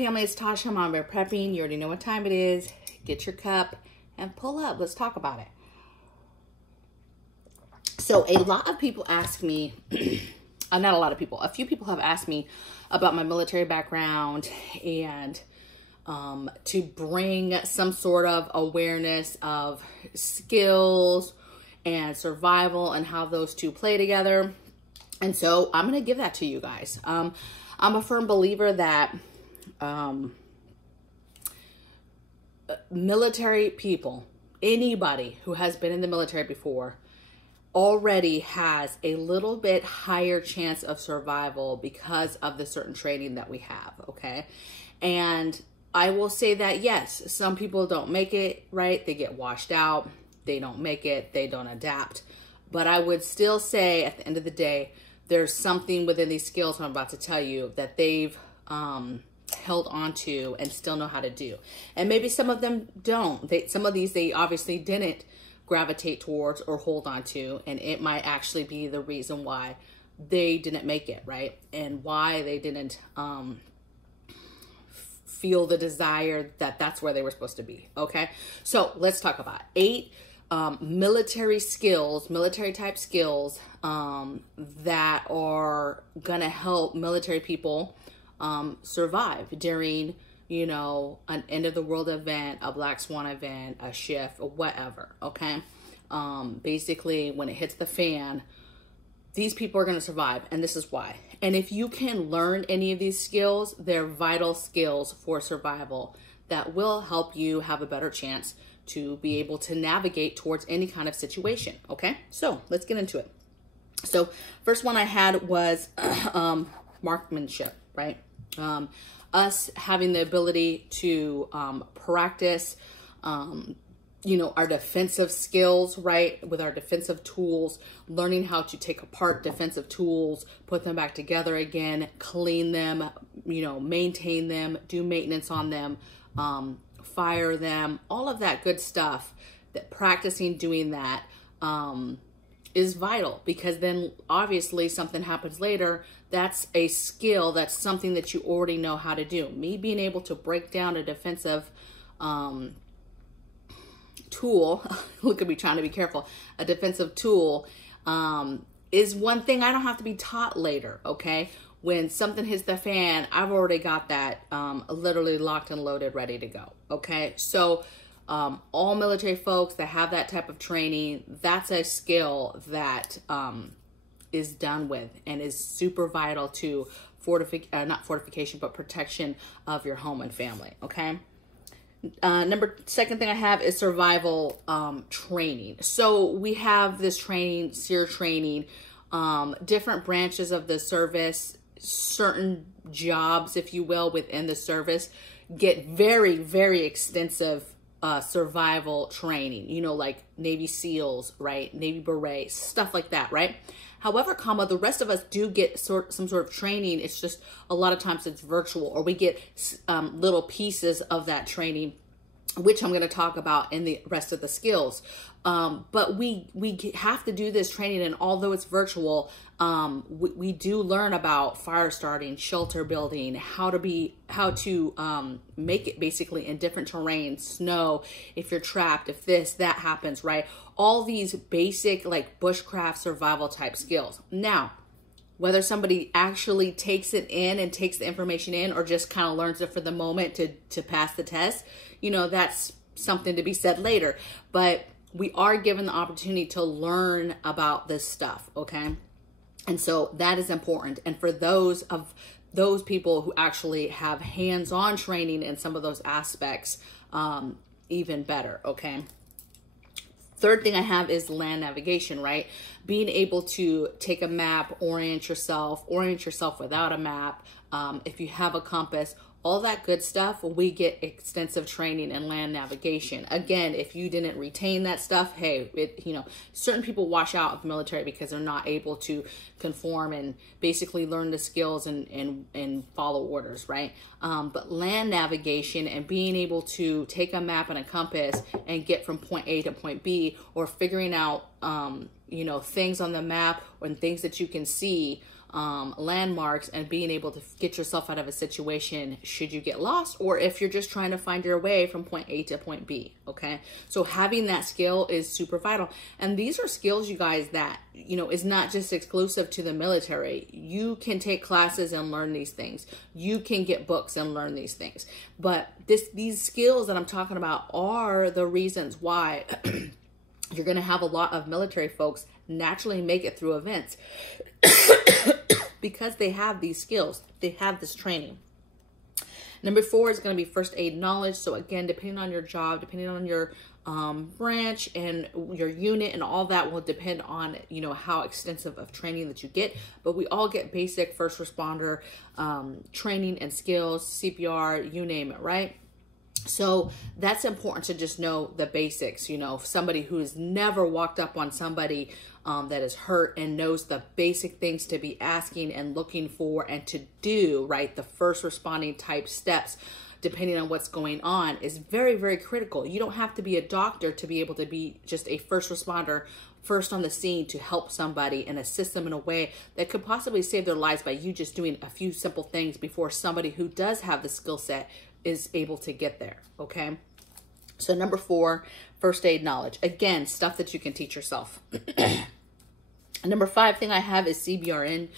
family, it's Tasha, Mama Bear Prepping. You already know what time it is. Get your cup and pull up. Let's talk about it. So a lot of people ask me, not a lot of people, a few people have asked me about my military background and to bring some sort of awareness of skills and survival and how those two play together. And so I'm going to give that to you guys. I'm a firm believer that military people, anybody who has been in the military before, already has a little bit higher chance of survival because of the certain training that we have, okay? And I will say that, yes, some people don't make it, right? They get washed out. They don't make it. They don't adapt. But I would still say at the end of the day, there's something within these skills I'm about to tell you that they've held on to and still know how to do. And maybe some of them don't. Some of these they obviously didn't gravitate towards or hold on to, and it might actually be the reason why they didn't make it, right? And why they didn't feel the desire that that's where they were supposed to be, okay? So let's talk about 8 military skills, military type skills that are gonna help military people survive during, you know, an end of the world event, a black swan event, a shift, or whatever, okay? Basically, when it hits the fan, these people are going to survive, and this is why. And if you can learn any of these skills, they're vital skills for survival that will help you have a better chance to be able to navigate towards any kind of situation, okay? So let's get into it. So first one I had was marksmanship, right? Us having the ability to practice, you know, our defensive skills, right? With our defensive tools, learning how to take apart defensive tools, put them back together again, clean them, you know, maintain them, do maintenance on them, fire them, all of that good stuff. That practicing doing that is vital, because then obviously something happens later. That's a skill. That's something that you already know how to do. Me being able to break down a defensive tool, look at me trying to be careful, a defensive tool is one thing I don't have to be taught later, okay? When something hits the fan, I've already got that literally locked and loaded, ready to go, okay? So all military folks that have that type of training, that's a skill that is done with and is super vital to not fortification, but protection of your home and family, okay? Second thing I have is survival training. So we have this training, CEAR training, different branches of the service, certain jobs, if you will, within the service get very, very extensive survival training, you know, like Navy SEALs, right? Navy Berets, stuff like that, right? However, the rest of us do get some sort of training. It's just a lot of times it's virtual, or we get little pieces of that training, which I'm going to talk about in the rest of the skills. But we have to do this training, and although it's virtual, we do learn about fire starting, shelter building, how to make it basically in different terrains, snow, if you're trapped, if this, that happens, right? All these basic like bushcraft survival type skills. Now, whether somebody actually takes it in and takes the information in, or just kind of learns it for the moment to pass the test, you know, that's something to be said later. But we are given the opportunity to learn about this stuff, okay? And so that is important. And for those people who actually have hands-on training in some of those aspects, even better, okay? Third thing I have is land navigation, right? Being able to take a map, orient yourself without a map. If you have a compass, all that good stuff, we get extensive training in land navigation. Again, if you didn't retain that stuff, hey, you know, certain people wash out of the military because they're not able to conform and basically learn the skills and follow orders, right? But land navigation and being able to take a map and a compass and get from point A to point B, or figuring out, you know, things on the map and things that you can see landmarks and being able to get yourself out of a situation should you get lost, or if you're just trying to find your way from point A to point B. Okay, so having that skill is super vital. And these are skills, you guys, that, you know, is not just exclusive to the military. You can take classes and learn these things. You can get books and learn these things. But these skills that I'm talking about are the reasons why you're going to have a lot of military folks naturally make it through events because they have these skills. They have this training. Number 4 is going to be first aid knowledge. So again, depending on your job, depending on your branch and your unit, and all that will depend on, you know, how extensive of training that you get. But we all get basic first responder training and skills, CPR, you name it, right? So that's important to just know the basics. You know, somebody who's never walked up on somebody that is hurt and knows the basic things to be asking and looking for and to do, right? The first responding type steps, depending on what's going on, is very, very critical. You don't have to be a doctor to be able to be just a first responder, first on the scene, to help somebody and assist them in a way that could possibly save their lives by you just doing a few simple things before somebody who does have the skill set is able to get there. Okay, so number 4, first aid knowledge. Again, stuff that you can teach yourself. Number 5 thing I have is CBRN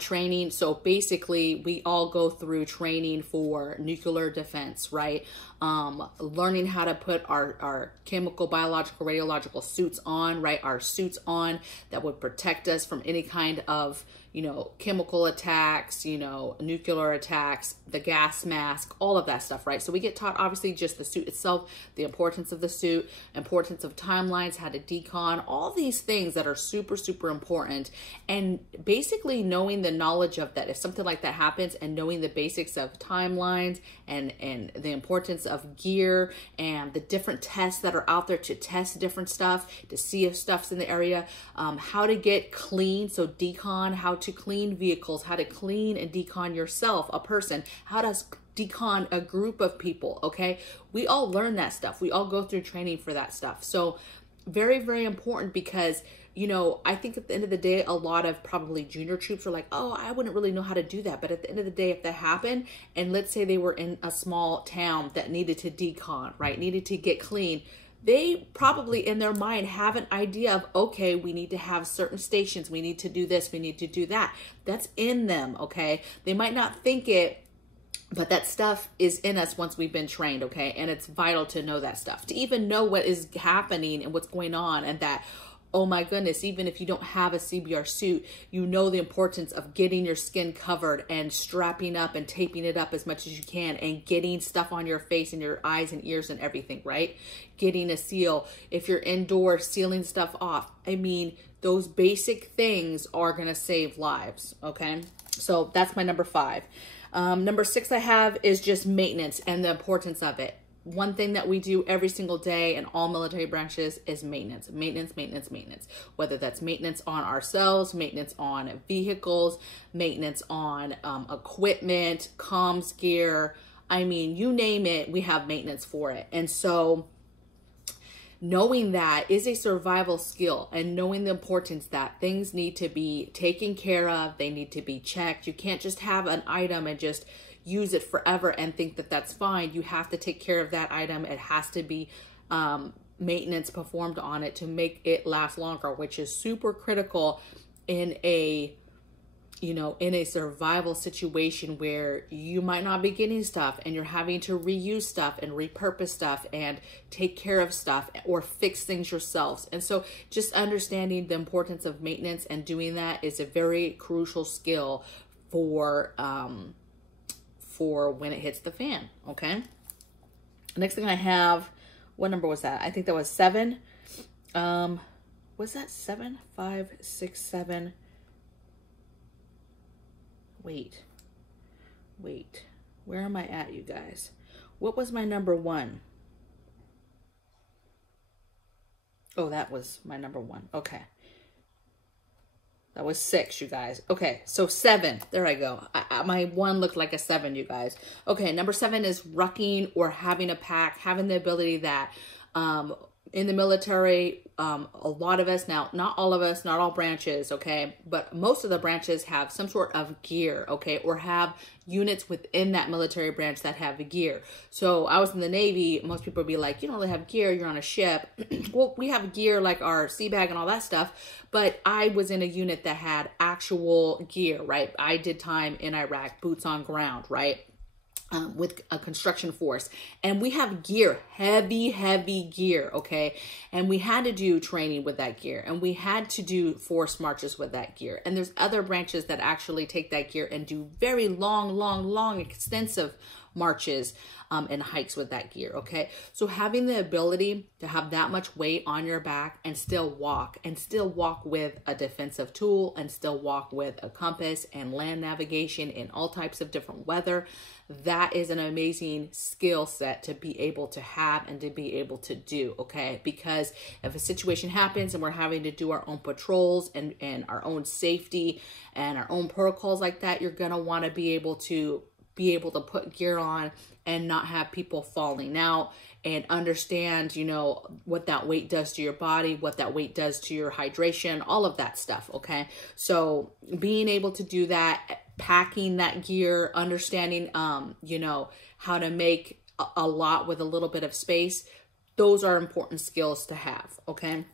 training. So basically, we all go through training for nuclear defense, right? Learning how to put our chemical, biological, radiological suits on, right? Our suits on that would protect us from any kind of, you know, chemical attacks, you know, nuclear attacks, the gas mask, all of that stuff, right? So we get taught, obviously, just the suit itself, the importance of the suit, importance of timelines, how to decon, all these things that are super, super important. And basically knowing the knowledge of that, if something like that happens, and knowing the basics of timelines and the importance of gear and the different tests that are out there to test different stuff, to see if stuff's in the area, how to get clean, so decon, how to clean vehicles, how to clean and decon yourself, a person, how to decon a group of people. Okay, we all learn that stuff. We all go through training for that stuff. So very, very important, because, you know, I think at the end of the day, a lot of probably junior troops are like, oh, I wouldn't really know how to do that. But at the end of the day, if that happened, and let's say they were in a small town that needed to decon, right, needed to get clean, they probably in their mind have an idea of, okay, we need to have certain stations, we need to do this, we need to do that. That's in them, okay? They might not think it, but that stuff is in us once we've been trained, okay? And it's vital to know that stuff, to even know what is happening and what's going on, and that, oh my goodness, even if you don't have a CBR suit, you know the importance of getting your skin covered and strapping up and taping it up as much as you can, and getting stuff on your face and your eyes and ears and everything, right? Getting a seal. If you're indoors, sealing stuff off. I mean, those basic things are going to save lives, okay? So that's my number 5. Number 6 I have is just maintenance and the importance of it. One thing that we do every single day in all military branches is maintenance, maintenance, maintenance, maintenance. Whether that's maintenance on ourselves, maintenance on vehicles, maintenance on equipment, comms gear. I mean, you name it, we have maintenance for it. And so knowing that is a survival skill, and knowing the importance that things need to be taken care of, they need to be checked. You can't just have an item and just use it forever and think that that's fine. You have to take care of that item. It has to be maintenance performed on it to make it last longer, which is super critical in a, you know, in a survival situation where you might not be getting stuff and you're having to reuse stuff and repurpose stuff and take care of stuff or fix things yourselves. And so just understanding the importance of maintenance and doing that is a very crucial skill for when it hits the fan, okay? Next thing I have, what number was that? I think that was 7. Was that 7? 5, 6, 7. Wait. Where am I at, you guys? What was my number 1? Oh, that was my number 1. Okay. That was 6, you guys. Okay, so 7. There I go. My 1 looked like a 7, you guys. Okay, number 7 is rucking, or having a pack, having the ability that in the military, a lot of us now, not all of us, not all branches, okay, but most of the branches have some sort of gear, okay, or have units within that military branch that have gear. So I was in the Navy. Most people would be like, you know, they have gear, you're on a ship. Well, we have gear like our sea bag and all that stuff, but I was in a unit that had actual gear, right? I did time in Iraq, boots on ground, right? With a construction force, and we have gear, heavy gear, okay, and we had to do training with that gear, and we had to do force marches with that gear. And there's other branches that actually take that gear and do very long extensive marches and hikes with that gear, okay? So having the ability to have that much weight on your back and still walk with a defensive tool, and still walk with a compass and land navigation in all types of different weather, that is an amazing skill set to be able to have and to be able to do, okay? Because if a situation happens and we're having to do our own patrols and our own safety and our own protocols like that, you're gonna want to be able to put gear on and not have people falling out, and understand, you know, what that weight does to your body, what that weight does to your hydration, all of that stuff, okay? So being able to do that, packing that gear, understanding, you know, how to make a lot with a little bit of space, those are important skills to have, okay?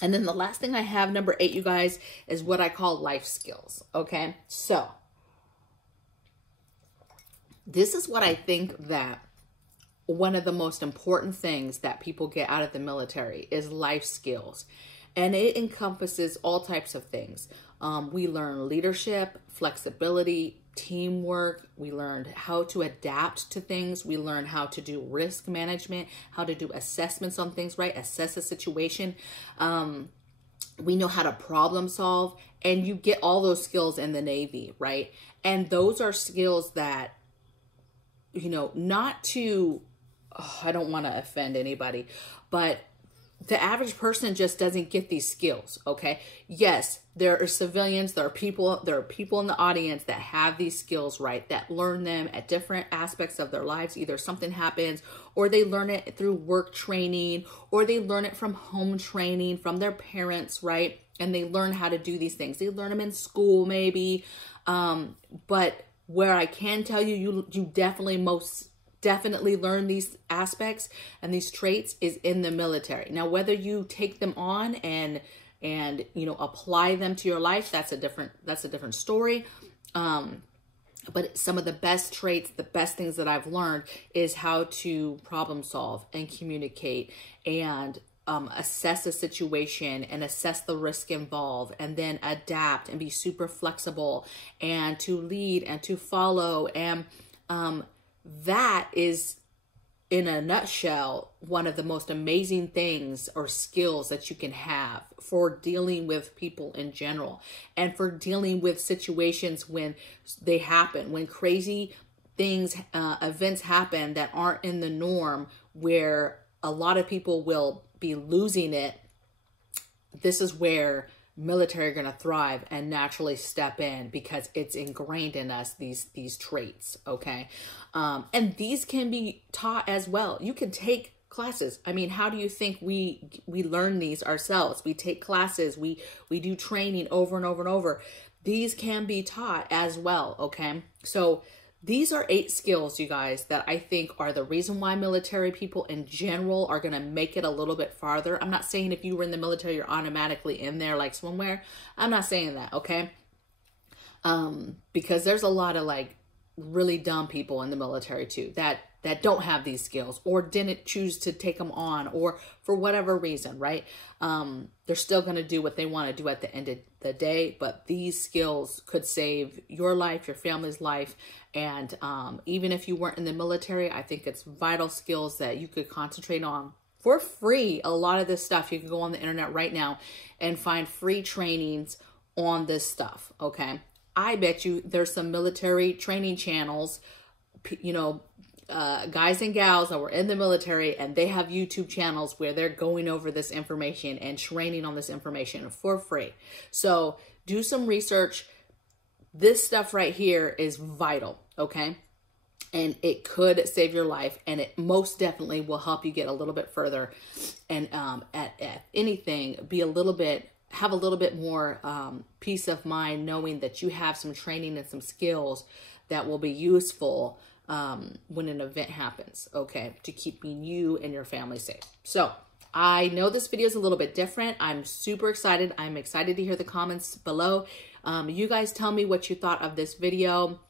And then the last thing I have, number 8, you guys, is what I call life skills, okay? So this is what I think that one of the most important things that people get out of the military is life skills. And it encompasses all types of things. We learn leadership, flexibility, teamwork. We learned how to adapt to things. We learn how to do risk management, how to do assessments on things, right? Assess a situation. We know how to problem solve, and you get all those skills in the Navy, right? And those are skills that, you know, not to, I don't want to offend anybody, but the average person just doesn't get these skills, okay? Yes, there are civilians, there are people in the audience that have these skills, right? That learn them at different aspects of their lives. Either something happens, or they learn it through work training, or they learn it from home training from their parents, right? And they learn how to do these things. They learn them in school maybe, but where I can tell you, you definitely learn these aspects and these traits is in the military. Now, whether you take them on and you know, apply them to your life, that's a different story. But some of the best traits, the best things that I've learned is how to problem solve and communicate and assess a situation and assess the risk involved, and then adapt and be super flexible, and to lead and to follow. And that is, in a nutshell, one of the most amazing things or skills that you can have for dealing with people in general, and for dealing with situations when they happen, when crazy things, events happen that aren't in the norm, where a lot of people will be losing it. This is where military are going to thrive and naturally step in, because it's ingrained in us, these traits, okay? And these can be taught as well. You can take classes. I mean, how do you think we learn these ourselves? We take classes, we do training over and over and over. These can be taught as well, okay? So these are 8 skills, you guys, that I think are the reason why military people in general are going to make it a little bit farther. I'm not saying if you were in the military, you're automatically in there like swimwear. I'm not saying that, okay? Because there's a lot of like really dumb people in the military too that don't have these skills, or didn't choose to take them on, or for whatever reason, right? They're still going to do what they want to do at the end of the day, but these skills could save your life, your family's life. And even if you weren't in the military, I think it's vital skills that you could concentrate on for free. A lot of this stuff, you can go on the internet right now and find free trainings on this stuff, okay? I bet you there's some military training channels, you know, guys and gals that were in the military, and they have YouTube channels where they're going over this information and training on this information for free. So do some research. This stuff right here is vital, okay? and it could save your life, and it most definitely will help you get a little bit further, and at anything, have a little bit more peace of mind knowing that you have some training and some skills that will be useful when an event happens, okay, to keeping you and your family safe. So I know this video is a little bit different. I'm super excited. I'm excited to hear the comments below. You guys tell me what you thought of this video.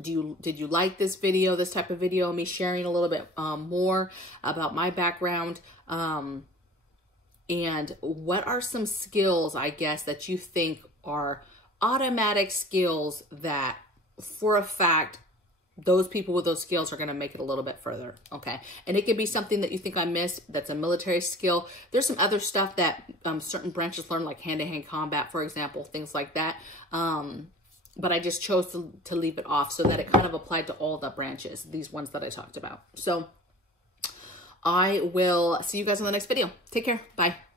Did you like this video, this type of video, me sharing a little bit more about my background? And what are some skills, I guess, that you think are automatic skills that for a fact, those people with those skills are going to make it a little bit further, okay? And it could be something that you think I missed that's a military skill. There's some other stuff that certain branches learn, like hand-to-hand combat, for example, things like that. But I just chose to leave it off so that it kind of applied to all the branches, these ones that I talked about. So I will see you guys in the next video. Take care. Bye.